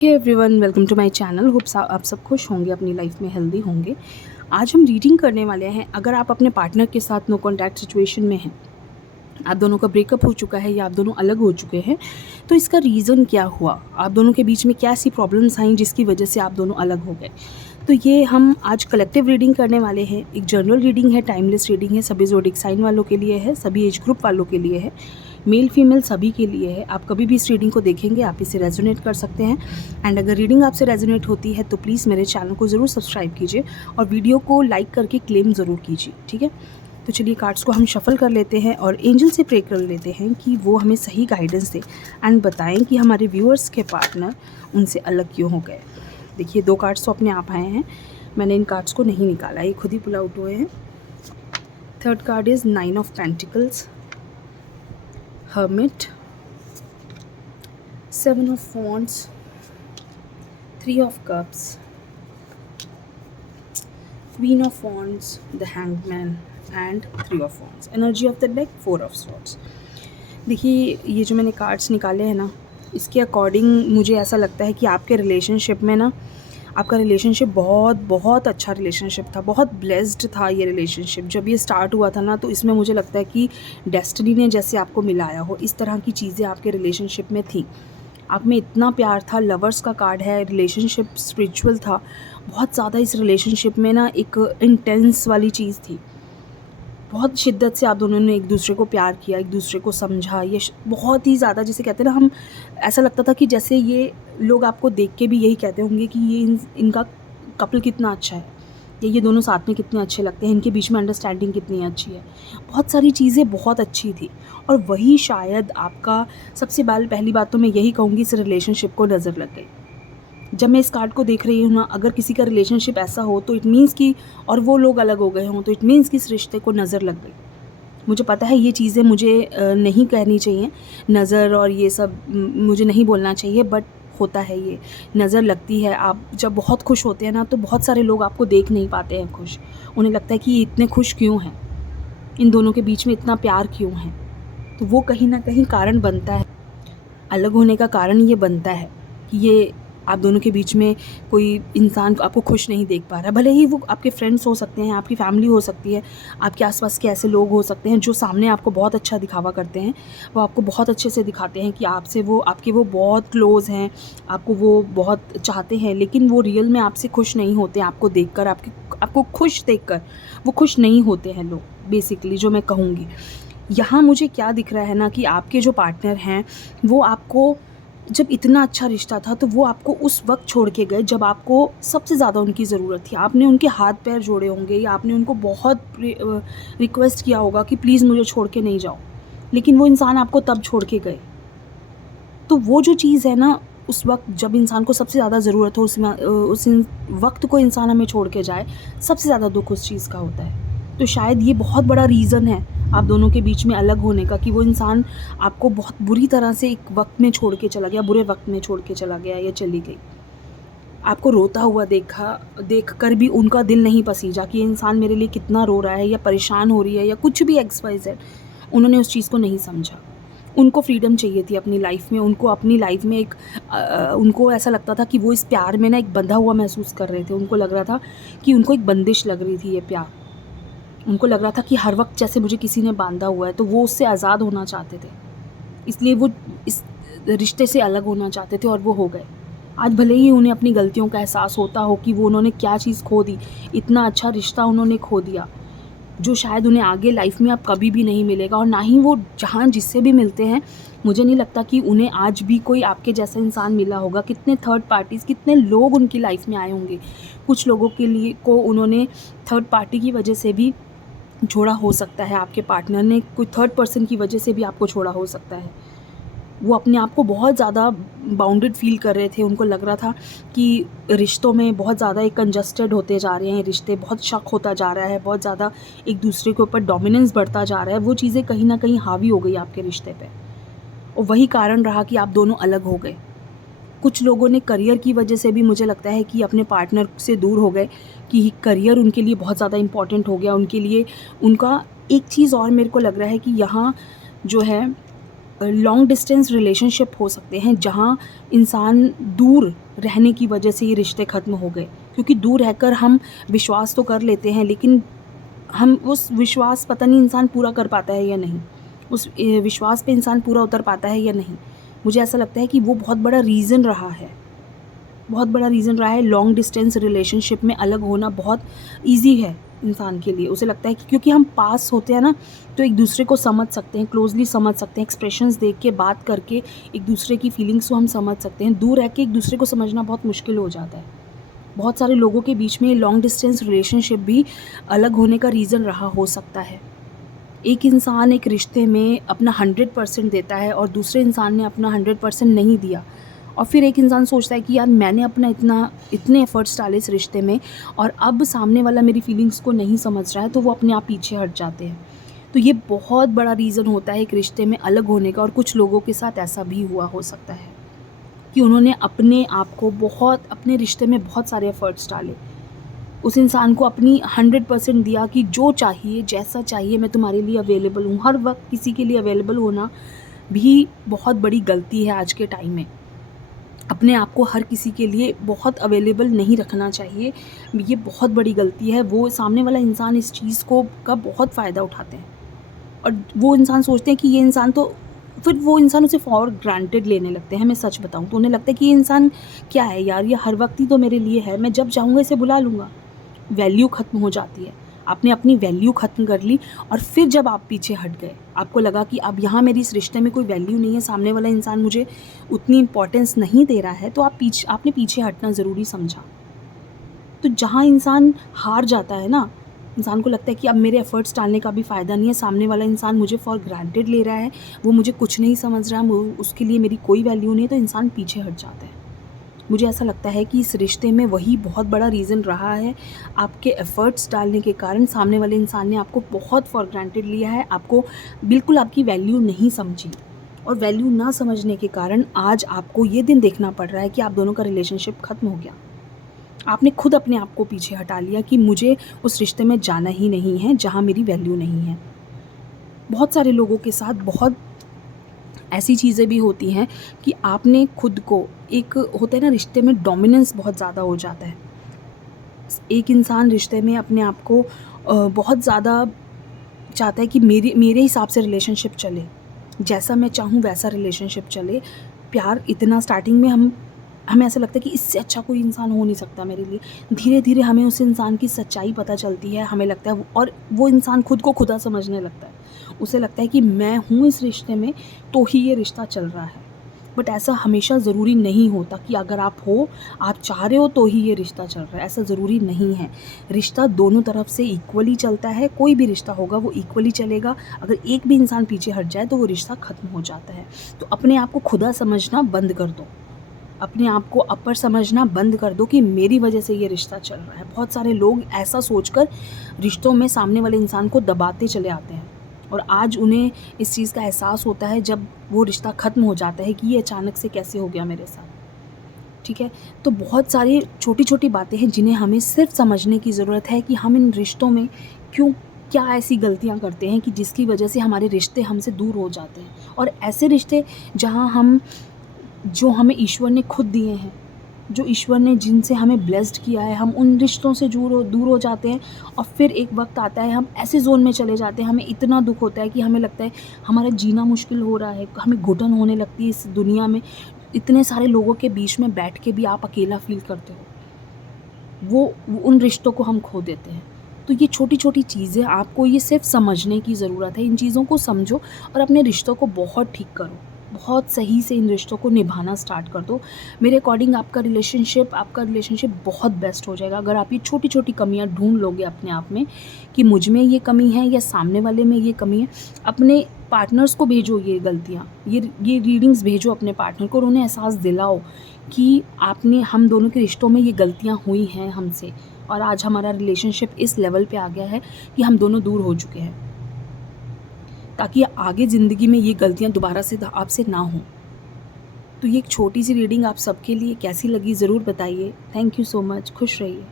Hey everyone, welcome to my channel. Hopes आप सब खुश होंगे, अपनी लाइफ में हेल्दी होंगे। आज हम रीडिंग करने वाले हैं। अगर आप अपने पार्टनर के साथ नो कॉन्टैक्ट सिचुएशन में हैं, आप दोनों का ब्रेकअप हो चुका है या आप दोनों अलग हो चुके हैं, तो इसका रीज़न क्या हुआ, आप दोनों के बीच में क्या ऐसी प्रॉब्लम्स आई जिसकी वजह से आप दोनों अलग हो गए। तो ये हम आज कलेक्टिव रीडिंग करने वाले हैं। एक जनरल रीडिंग है, टाइमलेस रीडिंग है, सभी ज़ोडिक साइन वालों के लिए है, सभी एज ग्रुप वालों के लिए है, मेल फीमेल सभी के लिए है। आप कभी भी इस रीडिंग को देखेंगे आप इसे रेजोनेट कर सकते हैं। एंड अगर रीडिंग आपसे रेजोनेट होती है तो प्लीज़ मेरे चैनल को ज़रूर सब्सक्राइब कीजिए और वीडियो को लाइक करके क्लेम ज़रूर कीजिए, ठीक है। तो चलिए कार्ड्स को हम शफल कर लेते हैं और एंजल से प्रे कर लेते हैं कि वो हमें सही गाइडेंस दे एंड बताएं कि हमारे व्यूअर्स के पार्टनर उनसे अलग क्यों हो गए। देखिए, 2 कार्ड्स तो अपने आप आए हैं, मैंने इन कार्ड्स को नहीं निकाला, ये खुद ही पुल आउट हुए हैं। Third card is 9 of pentacles, hermit, 7 of wands, 3 of cups, queen of wands, the hanged man and 3 of wands. Energy of the deck 4 of swords. देखिए, ये जो मैंने कार्ड्स निकाले हैं ना, इसके अकॉर्डिंग मुझे ऐसा लगता है कि आपके रिलेशनशिप में ना, आपका रिलेशनशिप बहुत बहुत अच्छा रिलेशनशिप था, बहुत ब्लेस्ड था ये रिलेशनशिप। जब ये स्टार्ट हुआ था ना, तो इसमें मुझे लगता है कि डेस्टिनी ने जैसे आपको मिलाया हो, इस तरह की चीज़ें आपके रिलेशनशिप में थी। आप में इतना प्यार था, लवर्स का कार्ड है, रिलेशनशिप स्पिरिचुअल था, बहुत ज़्यादा इस रिलेशनशिप में ना एक इंटेंस वाली चीज़ थी। बहुत शिद्दत से आप दोनों ने एक दूसरे को प्यार किया, एक दूसरे को समझा। ये बहुत ही ज़्यादा, जिसे कहते हैं ना, हम ऐसा लगता था कि जैसे ये लोग आपको देख के भी यही कहते होंगे कि ये इनका कपल कितना अच्छा है, या ये दोनों साथ में कितने अच्छे लगते हैं, इनके बीच में अंडरस्टैंडिंग कितनी अच्छी है। बहुत सारी चीज़ें बहुत अच्छी थी और वही शायद आपका सबसे पहली बात तो मैं यही कहूँगी, इस रिलेशनशिप को नज़र लग गई। जब मैं इस कार्ड को देख रही हूँ ना, अगर किसी का रिलेशनशिप ऐसा हो तो इट मीन्स कि, और वो लोग अलग हो गए हों, तो इट मीन्स कि इस रिश्ते को नज़र लग गई। मुझे पता है ये चीज़ें मुझे नहीं कहनी चाहिए, नज़र और ये सब मुझे नहीं बोलना चाहिए, बट होता है, ये नज़र लगती है। आप जब बहुत खुश होते हैं ना, तो बहुत सारे लोग आपको देख नहीं पाते हैं खुश। उन्हें लगता है कि ये इतने खुश क्यों हैं, इन दोनों के बीच में इतना प्यार क्यों है। तो वो कहीं ना कहीं कारण बनता है, अलग होने का कारण ये बनता है कि ये आप दोनों के बीच में कोई इंसान आपको खुश नहीं देख पा रहा है। भले ही वो आपके फ्रेंड्स हो सकते हैं, आपकी फैमिली हो सकती है, आपके आसपास के ऐसे लोग हो सकते हैं जो सामने आपको बहुत अच्छा दिखावा करते हैं, वो आपको बहुत अच्छे से दिखाते हैं कि आपसे वो बहुत क्लोज़ हैं, आपको वो बहुत चाहते हैं, लेकिन वो रियल में आपसे खुश नहीं होते। आपको देखकर, आपको खुश देखकर वो खुश नहीं होते हैं लोग, बेसिकली जो मैं कहूँगी। यहाँ मुझे क्या दिख रहा है ना, कि आपके जो पार्टनर हैं वो आपको, जब इतना अच्छा रिश्ता था तो वो आपको उस वक्त छोड़ के गए जब आपको सबसे ज़्यादा उनकी ज़रूरत थी। आपने उनके हाथ पैर जोड़े होंगे या आपने उनको बहुत रिक्वेस्ट किया होगा कि प्लीज़ मुझे छोड़ के नहीं जाओ, लेकिन वो इंसान आपको तब छोड़ के गए। तो वो जो चीज़ है ना, उस वक्त जब इंसान को सबसे ज़्यादा ज़रूरत हो, उस वक्त को इंसान हमें छोड़ के जाए, सबसे ज़्यादा दुख उस चीज़ का होता है। तो शायद ये बहुत बड़ा रीज़न है आप दोनों के बीच में अलग होने का, कि वो इंसान आपको बहुत बुरी तरह से एक वक्त में छोड़ के चला गया, बुरे वक्त में छोड़ के चला गया या चली गई। आपको रोता हुआ देख कर भी उनका दिल नहीं पसीजा कि ये इंसान मेरे लिए कितना रो रहा है या परेशान हो रही है या कुछ भी XYZ। उन्होंने उस चीज़ को नहीं समझा। उनको फ्रीडम चाहिए थी अपनी लाइफ में, उनको अपनी लाइफ में एक उनको ऐसा लगता था कि वो इस प्यार में ना एक बंधा हुआ महसूस कर रहे थे। उनको लग रहा था कि उनको एक बंदिश लग रही थी ये प्यार। उनको लग रहा था कि हर वक्त जैसे मुझे किसी ने बांधा हुआ है, तो वो उससे आज़ाद होना चाहते थे, इसलिए वो इस रिश्ते से अलग होना चाहते थे और वो हो गए। आज भले ही उन्हें अपनी गलतियों का एहसास होता हो कि वो उन्होंने क्या चीज़ खो दी, इतना अच्छा रिश्ता उन्होंने खो दिया जो शायद उन्हें आगे लाइफ में अब कभी भी नहीं मिलेगा, और ना ही वो जहाँ जिससे भी मिलते हैं, मुझे नहीं लगता कि उन्हें आज भी कोई आपके जैसा इंसान मिला होगा। कितने थर्ड पार्टीज़, कितने लोग उनकी लाइफ में आए होंगे। कुछ लोगों के लिए को उन्होंने थर्ड पार्टी की वजह से भी छोड़ा हो सकता है, आपके पार्टनर ने कोई थर्ड पर्सन की वजह से भी आपको छोड़ा हो सकता है। वो अपने आप को बहुत ज़्यादा बाउंडेड फील कर रहे थे, उनको लग रहा था कि रिश्तों में बहुत ज़्यादा एक कंजस्टेड होते जा रहे हैं रिश्ते, बहुत शक होता जा रहा है, बहुत ज़्यादा एक दूसरे के ऊपर डोमिनेंस बढ़ता जा रहा है। वो चीज़ें कहीं ना कहीं हावी हो गई आपके रिश्ते पे, और वही कारण रहा कि आप दोनों अलग हो गए। कुछ लोगों ने करियर की वजह से भी, मुझे लगता है कि अपने पार्टनर से दूर हो गए, कि करियर उनके लिए बहुत ज़्यादा इम्पॉर्टेंट हो गया उनके लिए। उनका एक चीज़ और मेरे को लग रहा है कि यहाँ जो है लॉन्ग डिस्टेंस रिलेशनशिप हो सकते हैं, जहाँ इंसान दूर रहने की वजह से ये रिश्ते ख़त्म हो गए, क्योंकि दूर रहकर हम विश्वास तो कर लेते हैं, लेकिन हम उस विश्वास पता नहीं इंसान पूरा कर पाता है या नहीं, उस विश्वास पे इंसान पूरा उतर पाता है या नहीं। मुझे ऐसा लगता है कि वो बहुत बड़ा रीज़न रहा है, बहुत बड़ा रीज़न रहा है। लॉन्ग डिस्टेंस रिलेशनशिप में अलग होना बहुत ईज़ी है इंसान के लिए। उसे लगता है कि क्योंकि हम पास होते हैं ना, तो एक दूसरे को समझ सकते हैं, क्लोजली समझ सकते हैं, एक्सप्रेशंस देख के, बात करके एक दूसरे की फीलिंग्स को हम समझ सकते हैं। दूर रह के एक दूसरे को समझना बहुत मुश्किल हो जाता है। बहुत सारे लोगों के बीच में लॉन्ग डिस्टेंस रिलेशनशिप भी अलग होने का रीज़न रहा हो सकता है। एक इंसान एक रिश्ते में अपना 100% देता है और दूसरे इंसान ने अपना 100% नहीं दिया, और फिर एक इंसान सोचता है कि यार मैंने अपना इतने एफ़र्ट्स डाले इस रिश्ते में और अब सामने वाला मेरी फीलिंग्स को नहीं समझ रहा है, तो वो अपने आप पीछे हट जाते हैं। तो ये बहुत बड़ा रीज़न होता है एक रिश्ते में अलग होने का। और कुछ लोगों के साथ ऐसा भी हुआ हो सकता है कि उन्होंने अपने आप को अपने रिश्ते में बहुत सारे एफ़र्ट्स डाले, उस इंसान को अपनी 100% दिया कि जो चाहिए, जैसा चाहिए, मैं तुम्हारे लिए अवेलेबल हूँ। हर वक्त किसी के लिए अवेलेबल होना भी बहुत बड़ी गलती है आज के टाइम में। अपने आप को हर किसी के लिए बहुत अवेलेबल नहीं रखना चाहिए, ये बहुत बड़ी गलती है। वो सामने वाला इंसान इस चीज़ का बहुत फ़ायदा उठाते हैं, और वो इंसान सोचते हैं कि ये इंसान तो, फिर वो इंसान उसे फॉर ग्रांटेड लेने लगते हैं। मैं सच बताऊँ तो उन्हें लगता है कि ये इंसान क्या है यार, ये हर वक्त ही तो मेरे लिए है, मैं जब चाहूँगा इसे बुला लूँगा। वैल्यू ख़त्म हो जाती है। आपने अपनी वैल्यू ख़त्म कर ली, और फिर जब आप पीछे हट गए, आपको लगा कि अब यहाँ मेरी इस रिश्ते में कोई वैल्यू नहीं है, सामने वाला इंसान मुझे उतनी इम्पोर्टेंस नहीं दे रहा है, तो आपने पीछे हटना ज़रूरी समझा। तो जहाँ इंसान हार जाता है ना, इंसान को लगता है कि अब मेरे एफ़र्ट्स डालने का भी फ़ायदा नहीं है, सामने वाला इंसान मुझे फॉर ग्रांटेड ले रहा है, वो मुझे कुछ नहीं समझ रहा, उसके लिए मेरी कोई वैल्यू नहीं है, तो इंसान पीछे हट जाता है। मुझे ऐसा लगता है कि इस रिश्ते में वही बहुत बड़ा रीज़न रहा है। आपके एफ़र्ट्स डालने के कारण सामने वाले इंसान ने आपको बहुत फॉर ग्रांटेड लिया है, आपको बिल्कुल आपकी वैल्यू नहीं समझी, और वैल्यू ना समझने के कारण आज आपको ये दिन देखना पड़ रहा है कि आप दोनों का रिलेशनशिप ख़त्म हो गया। आपने खुद अपने आप को पीछे हटा लिया कि मुझे उस रिश्ते में जाना ही नहीं है जहाँ मेरी वैल्यू नहीं है। बहुत सारे लोगों के साथ बहुत ऐसी चीज़ें भी होती हैं कि आपने खुद को, एक होता है ना रिश्ते में डोमिनेंस बहुत ज़्यादा हो जाता है। एक इंसान रिश्ते में अपने आप को बहुत ज़्यादा चाहता है कि मेरे हिसाब से रिलेशनशिप चले, जैसा मैं चाहूँ वैसा रिलेशनशिप चले। प्यार इतना स्टार्टिंग में हमें ऐसा लगता है कि इससे अच्छा कोई इंसान हो नहीं सकता मेरे लिए। धीरे धीरे हमें उस इंसान की सच्चाई पता चलती है, हमें लगता है और वो इंसान खुद को खुदा समझने लगता है। उसे लगता है कि मैं हूँ इस रिश्ते में, तो ही ये रिश्ता चल रहा है। बट ऐसा हमेशा ज़रूरी नहीं होता कि अगर आप चाह रहे हो तो ही ये रिश्ता चल रहा है, ऐसा ज़रूरी नहीं है। रिश्ता दोनों तरफ से इक्वली चलता है, कोई भी रिश्ता होगा वो इक्वली चलेगा। अगर एक भी इंसान पीछे हट जाए तो वो रिश्ता ख़त्म हो जाता है। तो अपने आप को खुदा समझना बंद कर दो, अपने आप को अपर समझना बंद कर दो कि मेरी वजह से ये रिश्ता चल रहा है। बहुत सारे लोग ऐसा सोचकर रिश्तों में सामने वाले इंसान को दबाते चले आते हैं, और आज उन्हें इस चीज़ का एहसास होता है जब वो रिश्ता ख़त्म हो जाता है कि ये अचानक से कैसे हो गया मेरे साथ। ठीक है, तो बहुत सारी छोटी छोटी बातें हैं जिन्हें हमें सिर्फ समझने की ज़रूरत है कि हम इन रिश्तों में क्या ऐसी गलतियाँ करते हैं कि जिसकी वजह से हमारे रिश्ते हमसे दूर हो जाते हैं। और ऐसे रिश्ते जो हमें ईश्वर ने खुद दिए हैं, जो ईश्वर ने जिनसे हमें ब्लेस्ड किया है, हम उन रिश्तों से दूर हो जाते हैं। और फिर एक वक्त आता है हम ऐसे ज़ोन में चले जाते हैं, हमें इतना दुख होता है कि हमें लगता है हमारा जीना मुश्किल हो रहा है, हमें घुटन होने लगती है इस दुनिया में। इतने सारे लोगों के बीच में बैठ के भी आप अकेला फ़ील करते हो, वो उन रिश्तों को हम खो देते हैं। तो ये छोटी छोटी चीज़ें, आपको ये सिर्फ समझने की ज़रूरत है। इन चीज़ों को समझो और अपने रिश्तों को बहुत ठीक करो, बहुत सही से इन रिश्तों को निभाना स्टार्ट कर दो। मेरे अकॉर्डिंग आपका रिलेशनशिप बहुत बेस्ट हो जाएगा अगर आप ये छोटी छोटी कमियां ढूंढ लोगे अपने आप में कि मुझ में ये कमी है या सामने वाले में ये कमी है। अपने पार्टनर्स को भेजो ये गलतियाँ, ये रीडिंग्स भेजो अपने पार्टनर को, और उन्हें एहसास दिलाओ कि हम दोनों के रिश्तों में ये गलतियाँ हुई हैं हमसे, और आज हमारा रिलेशनशिप इस लेवल पे आ गया है कि हम दोनों दूर हो चुके हैं, ताकि आगे ज़िंदगी में ये गलतियाँ दोबारा से आपसे ना हों। तो ये एक छोटी सी रीडिंग आप सबके लिए कैसी लगी ज़रूर बताइए। थैंक यू सो मच, खुश रहिए।